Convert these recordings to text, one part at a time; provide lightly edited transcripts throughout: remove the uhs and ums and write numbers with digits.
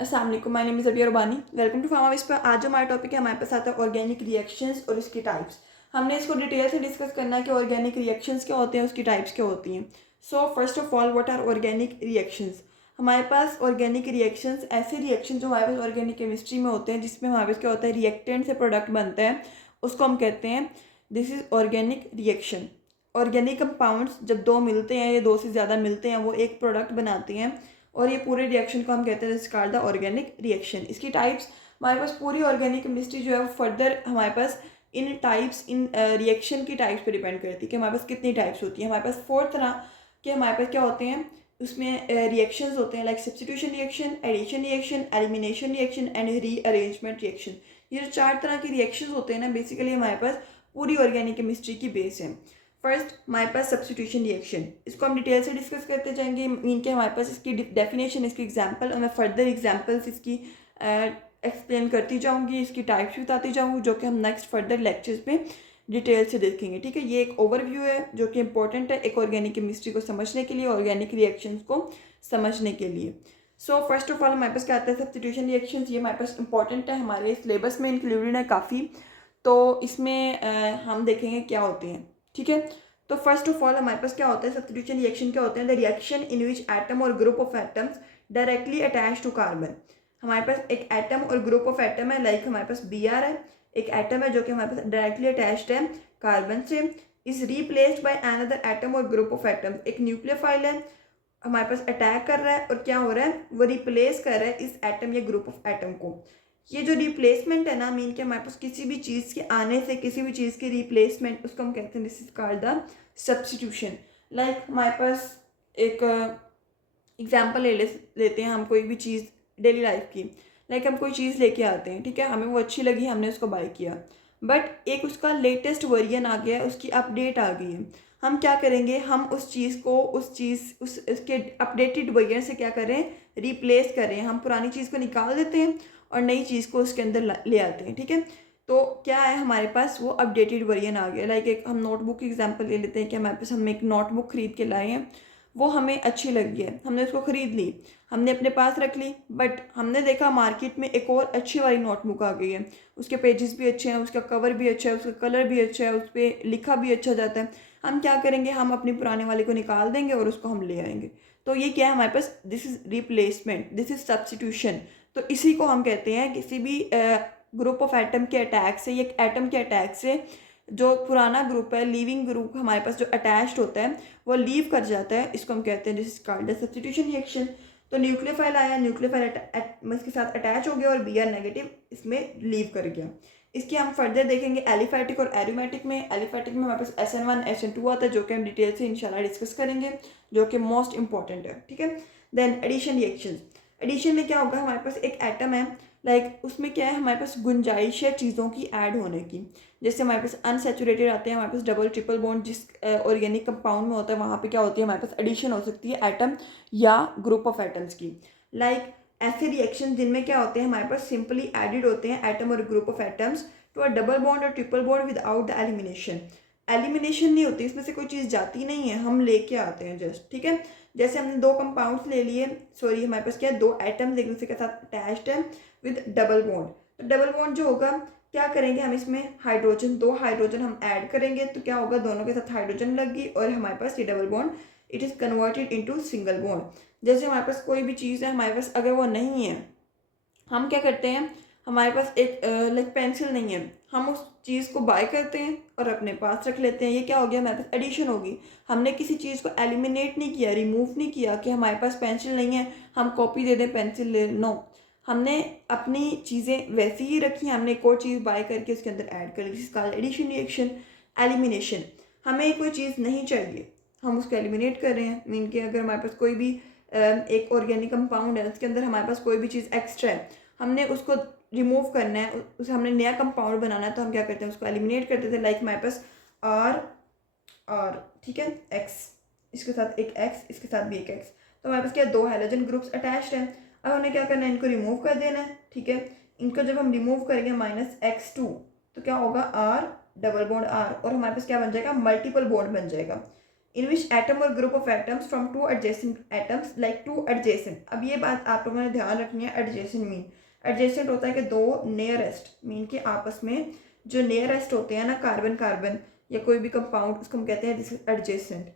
अस्सलाम वालेकुम, my name is Abiya Rubani. Welcome to Pharmavis पर। आज जो हमारा टॉपिक है, हमारे पास आता है ऑर्गेनिक रिएक्शंस और इसकी टाइप्स। हमने इसको डिटेल से डिस्कस करना है कि ऑर्गेनिक रिएक्शंस क्या होते हैं, उसकी टाइप्स क्या होती हैं। So first of all, what are organic reactions. हमारे पास ऑर्गेनिक रिएक्शंस ऐसे रिएक्शन जो हमारे पास ऑर्गेनिक केमिस्ट्री में होते हैं, जिसमें हमारे पास क्या होता है, रिएक्टेंट से प्रोडक्ट बनता है, उसको हम कहते हैं this is organic reaction. Organic compounds जब दो मिलते हैं या दो से ज़्यादा मिलते हैं, वो एक प्रोडक्ट बनाते हैं और ये पूरे रिएक्शन को हम कहते हैं this called the organic reaction. इसकी टाइप्स, हमारे पास पूरी ऑर्गेनिक केमिस्ट्री जो है वो फर्दर हमारे पास इन टाइप्स, इन रिएक्शन की टाइप्स पे डिपेंड करती है कि हमारे पास कितनी टाइप्स होती है। हमारे पास 4 तरह के हमारे पास क्या होते हैं, उसमें रिएक्शंस होते हैं, like substitution reaction, addition reaction, elimination reaction and rearrangement reaction. ये जो 4 तरह के रिएक्शंस होते हैं ना, बेसिकली हमारे पास पूरी ऑर्गेनिक केमिस्ट्री की बेस है। फर्स्ट हमारे पास सब्स्टिट्यूशन रिएक्शन, इसको हम डिटेल से डिस्कस करते जाएंगे। मीन के हमारे पास इसकी डेफिनेशन, इसकी एग्जांपल और मैं फर्दर एग्जांपल्स इसकी एक्सप्लेन करती जाऊंगी, इसकी टाइप्स भी बताती जाऊंगी, जो कि हम नेक्स्ट फर्दर लेक्चर्स में डिटेल से देखेंगे। ठीक है, ये एक ओवरव्यू है जो कि इंपॉर्टेंट है एक ऑर्गेनिक केमिस्ट्री को समझने के लिए, ऑर्गेनिक रिएक्शंस को समझने के लिए। सो फर्स्ट ऑफ ऑल हमारे पास क्या आता है, सब्स्टिट्यूशन रिएक्शंस। ये हमारे पास इंपॉर्टेंट है, हमारे सिलेबस में इंक्लूडेड है काफ़ी, तो इसमें हम देखेंगे क्या होते हैं। ठीक है, तो फर्स्ट ऑफ ऑल हमारे पास क्या होता है, सब्स्टिट्यूशन रिएक्शन क्या होते हैं, the reaction in which atom और group of atoms directly attach to carbon. हमारे पास एक एटम और ग्रुप ऑफ एटम है, लाइक हमारे पास बी आर है, एक एटम है जो कि हमारे पास डायरेक्टली अटैच्ड है कार्बन से, is replaced by another atom और ग्रुप ऑफ एटम्स। एक न्यूक्लियोफाइल है, हमारे पास अटैक कर रहा है और क्या हो रहा है, वो रिप्लेस कर रहा है इस एटम या ग्रुप ऑफ एटम को। ये जो रिप्लेसमेंट है ना, मीन के हमारे पास किसी भी चीज़ के आने से किसी भी चीज़ की रिप्लेसमेंट, उसको हम कहते हैं this is called the substitution. Like हमारे पास एक एग्जाम्पल लेते हैं हम कोई भी चीज़ डेली लाइफ की। लाइक हम कोई चीज़ लेके आते हैं, ठीक है, हमें वो अच्छी लगी, हमने उसको बाय किया, बट एक उसका लेटेस्ट वर्जन आ गया है, उसकी अपडेट आ गई है। हम क्या करेंगे, हम उस चीज़ को उसके अपडेटेड वर्जन से क्या करें, रिप्लेस करें। हम पुरानी चीज़ को निकाल देते हैं और नई चीज़ को उसके अंदर ले आते हैं। ठीक है, तो क्या है, हमारे पास वो अपडेटेड वर्जन आ गया। लाइक एक हम नोटबुक की एग्जांपल ले लेते हैं कि हमारे पास हम एक नोटबुक खरीद के लाए हैं, वो हमें अच्छी लगी है, हमने उसको ख़रीद ली, हमने अपने पास रख ली, बट हमने देखा मार्केट में एक और अच्छी वाली नोटबुक आ गई है, उसके पेजेस भी अच्छे हैं, उसका कवर भी अच्छा है, उसका कलर भी अच्छा है, उस पर लिखा भी अच्छा जाता है। हम क्या करेंगे, हम अपनी पुराने वाले को निकाल देंगे और उसको हम ले आएंगे। तो ये क्या है हमारे पास, this is replacement, this is substitution. तो इसी को हम कहते हैं किसी भी ग्रुप ऑफ एटम के अटैक से या एटम के अटैक से जो पुराना ग्रुप है, लिविंग ग्रुप हमारे पास जो अटैच्ड होता है, वो लीव कर जाता है, इसको हम कहते हैं this is called the substitution reaction. तो न्यूक्लियोफाइल आया, न्यूक्लियोफाइल इसके साथ अटैच हो गया और बी आर नेगेटिव इसमें लीव कर गया। इसकी हम फर्दर देखेंगे एलिफैटिक और एरोमेटिक में। एलिफैटिक में हमारे पास SN1 SN2 आता है, जो कि हम डिटेल से इंशाल्लाह डिस्कस करेंगे, जो कि मोस्ट इंपॉर्टेंट है। ठीक है, देन एडिशन रिएक्शन। एडिशन में क्या होगा, हमारे पास एक एटम है, लाइक उसमें क्या है, हमारे पास गुंजाइश है चीज़ों की ऐड होने की। जैसे हमारे पास अनसेचुरेटेड आते हैं, हमारे पास डबल ट्रिपल बॉन्ड जिस ऑर्गेनिक कंपाउंड में होता है, वहाँ पे क्या होती है, हमारे पास एडिशन हो सकती है एटम या ग्रुप ऑफ एटम्स की। लाइक ऐसे रिएक्शन जिनमें क्या होते हैं, हमारे पास सिंपली एडिड होते हैं एटम और group of atoms to a double bond और triple bond without the elimination. Elimination नहीं होती, इसमें से कोई चीज़ जाती नहीं है, हम लेके आते हैं जस्ट। ठीक है, जैसे हमने दो कंपाउंड्स ले लिए, सॉरी हमारे पास क्या है, दो एटम्स एक दूसरे के साथ अटैच्ड है विद डबल बॉन्ड। तो डबल बॉन्ड जो होगा, क्या करेंगे हम इसमें हाइड्रोजन, दो हाइड्रोजन हम ऐड करेंगे, तो क्या होगा, दोनों के साथ हाइड्रोजन लग गई और हमारे पास ये double bond it is converted into single bond. जैसे हमारे पास कोई भी चीज़ है, हमारे पास अगर वो नहीं है, हम क्या करते हैं, हमारे पास एक लाइक पेंसिल नहीं है, हम उस चीज़ को बाय करते हैं और अपने पास रख लेते हैं। ये क्या हो गया, हमारे पास एडिशन होगी। हमने किसी चीज़ को एलिमिनेट नहीं किया, रिमूव नहीं किया कि हमारे पास पेंसिल नहीं है हम कॉपी दे दें पेंसिल ले, नो, हमने अपनी चीज़ें वैसी ही रखी, हमने एक और चीज़ बाय करके उसके अंदर ऐड कर ली, जिस कॉल्ड एडिशन रिएक्शन। एलिमिनेशन, हमें कोई चीज़ नहीं चाहिए, हम उसको एलिमिनेट कर रहे हैं। मीन के अगर हमारे पास कोई भी एक ऑर्गेनिक कंपाउंड है, उसके अंदर हमारे पास कोई भी चीज़ एक्स्ट्रा है, हमने उसको रिमूव करना है, उसे हमने नया कंपाउंड बनाना है, तो हम क्या करते हैं, उसको एलिमिनेट करते थे। लाइक हमारे पास और ठीक है, एक्स, इसके साथ एक एक्स, इसके साथ भी एक एक्स, तो हमारे पास क्या, दो हाइड्रोजन ग्रुप्स अटैच्ड हैं। अब हमें क्या करना है, इनको रिमूव कर देना है। ठीक है, इनको जब हम रिमूव करेंगे -X2, तो क्या होगा, R डबल बॉन्ड R, और हमारे पास क्या बन जाएगा, मल्टीपल बॉन्ड बन जाएगा। इन विच एटम और group of atoms from two adjacent atoms like two adjacent. अब ये बात आप लोगों ने ध्यान रखनी है, एडजेसेंट मीन, एडजेसेंट होता है कि दो नियरेस्ट, मीन के आपस में जो नियरेस्ट होते हैं ना, कार्बन कार्बन या कोई भी कंपाउंड, उसको हम कहते हैं this is adjacent.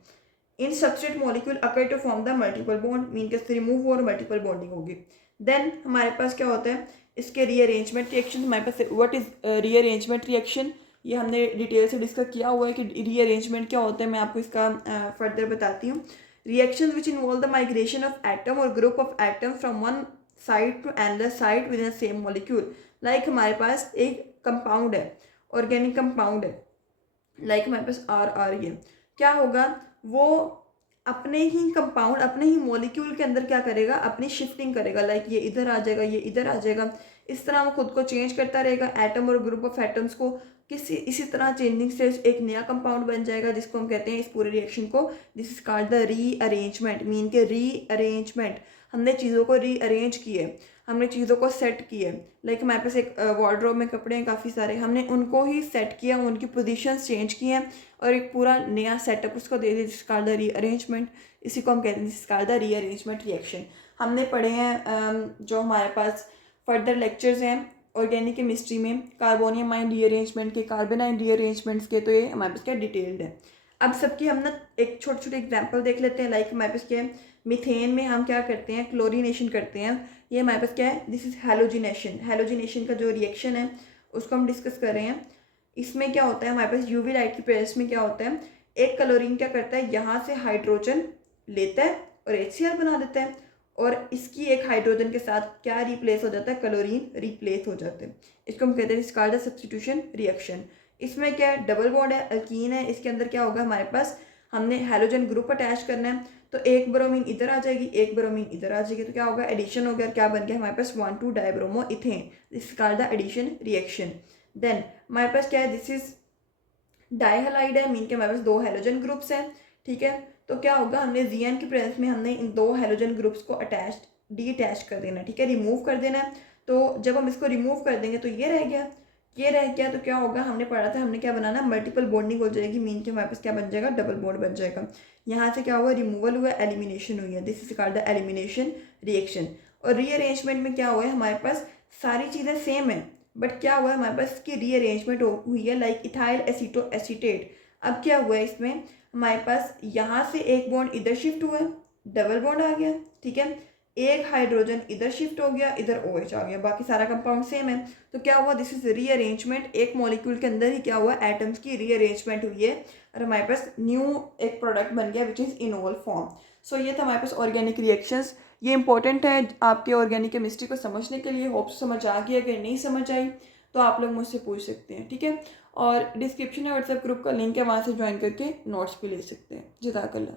In substrate molecule occur to form the multiple bond, mean के रिमूव और मल्टीपल बॉन्डिंग होगी। देन हमारे पास क्या होता है, इसके रीअरेंजमेंट रिएक्शन हमारे पास। व्हाट इज रीअरेंजमेंट रिएक्शन, ये हमने डिटेल से डिस्कस किया हुआ है कि रीअरेंजमेंट क्या होता है। मैं आपको इसका फर्दर बताती हूँ। Reaction which involve the migration of atom और group of atom from one side to another side within same molecule. Like हमारे पास एक कंपाउंड है, ऑर्गेनिक कंपाउंड है, लाइक हमारे पास आर ये क्या होगा, वो अपने ही कंपाउंड, अपने ही मॉलिक्यूल के अंदर क्या करेगा, अपनी शिफ्टिंग करेगा। लाइक ये इधर आ जाएगा, ये इधर आ जाएगा, इस तरह वो खुद को चेंज करता रहेगा। एटम और ग्रुप ऑफ एटम्स को किसी इसी तरह चेंजिंग से एक नया कंपाउंड बन जाएगा, जिसको हम कहते हैं इस पूरे रिएक्शन को, this is called the rearrangement. Mean के रीअरेंजमेंट, हमने चीज़ों को रीअरेंज किए, हमने चीज़ों को सेट किए। लाइक हमारे पास एक वार्डरोब में कपड़े हैं काफ़ी सारे, हमने उनको ही सेट किया, उनकी पोजीशंस चेंज किए हैं और एक पूरा नया सेटअप उसको दे दिया, जिसका द रीअरेंजमेंट। इसी को हम कहते हैं जिसका द रीअरेंजमेंट रिएक्शन। हमने पढ़े हैं जो हमारे पास फर्दर लेक्चर्स हैं ऑर्गेनिक केमिस्ट्री में, कार्बोनियम आयन रीअरेंजमेंट के, कार्बन आयन रीअरेंजमेंट्स के, तो ये हमारे पास क्या डिटेल्ड है। अब सबकी हम ना एक छोटे छोटे एग्जाम्पल देख लेते हैं। लाइक हमारे पास क्या है, मीथेन में हम क्या करते हैं, क्लोरीनेशन करते हैं। ये हमारे पास क्या है, दिस इज हैलोजिनेशन। हैलोजिनेशन का जो रिएक्शन है उसको हम डिस्कस कर रहे हैं। इसमें क्या होता है, हमारे पास यूवी लाइट की प्रेजेंस में क्या होता है, एक क्लोरीन क्या करता है, यहाँ से हाइड्रोजन लेता है और HCl बना देता है, और इसकी एक हाइड्रोजन के साथ क्या रिप्लेस हो जाता है, क्लोरीन रिप्लेस हो जाते हैं। इसको हम कहते हैं it's called the substitution reaction. इसमें क्या है, डबल बॉन्ड है, अल्कीन है, इसके अंदर क्या होगा, हमारे पास हमने हैलोजन ग्रुप अटैच करना है, तो एक ब्रोमीन इधर आ जाएगी, एक ब्रोमीन इधर आ जाएगी, तो क्या होगा, एडिशन हो गया। क्या बन गया हमारे पास 1,2 dibromoethane, this is called the addition reaction. Then हमारे पास क्या है, दिस इज डाइहलाइड है, मीन के हमारे पास दो हैलोजन ग्रुप्स हैं, ठीक है। तो क्या होगा, हमने Zn की प्रेजेंस में हमने इन दो हैलोजन ग्रुप्स को अटैच डीअटैच कर देना है, ठीक है, रिमूव कर देना है। तो जब हम इसको रिमूव कर देंगे तो ये रह गया, ये रह गया, तो क्या होगा, हमने पढ़ा था, हमने क्या बनाना, मल्टीपल बॉन्डिंग हो जाएगी, मीन के हमारे पास क्या बन जाएगा, डबल बॉन्ड बन जाएगा। यहाँ से क्या हुआ, रिमूवल हुआ, एलिमिनेशन हुई है, this is called the elimination reaction. और रीअरेंजमेंट में क्या हुआ है, हमारे पास सारी चीज़ें सेम है, बट क्या हुआ है, हमारे पास इसकी रीअरेंजमेंट हुई है, लाइक इथाइल एसीटो एसीटेट। अब क्या हुआ है, इसमें हमारे पास यहाँ से एक बॉन्ड इधर शिफ्ट हुआ है, डबल बॉन्ड आ गया, ठीक है, एक हाइड्रोजन इधर शिफ्ट हो गया, इधर OH आ गया, बाकी सारा कंपाउंड सेम है। तो क्या हुआ, दिस इज रीअरेंजमेंट। एक मॉलिक्यूल के अंदर ही क्या हुआ, एटम्स की रीअरेंजमेंट हुई है और हमारे पास न्यू एक प्रोडक्ट बन गया विच इज़ इनोवल फॉर्म। सो ये था हमारे पास ऑर्गेनिक रिएक्शंस। ये इंपॉर्टेंट है आपके ऑर्गेनिक केमिस्ट्री को समझने के लिए। होप समझ आ गई, अगर नहीं समझ आई तो आप लोग मुझसे पूछ सकते हैं, ठीक है। और डिस्क्रिप्शन में व्हाट्सएप ग्रुप का लिंक है, वहाँ से ज्वाइन करके नोट्स भी ले सकते हैं। जज़ाकल्लाह।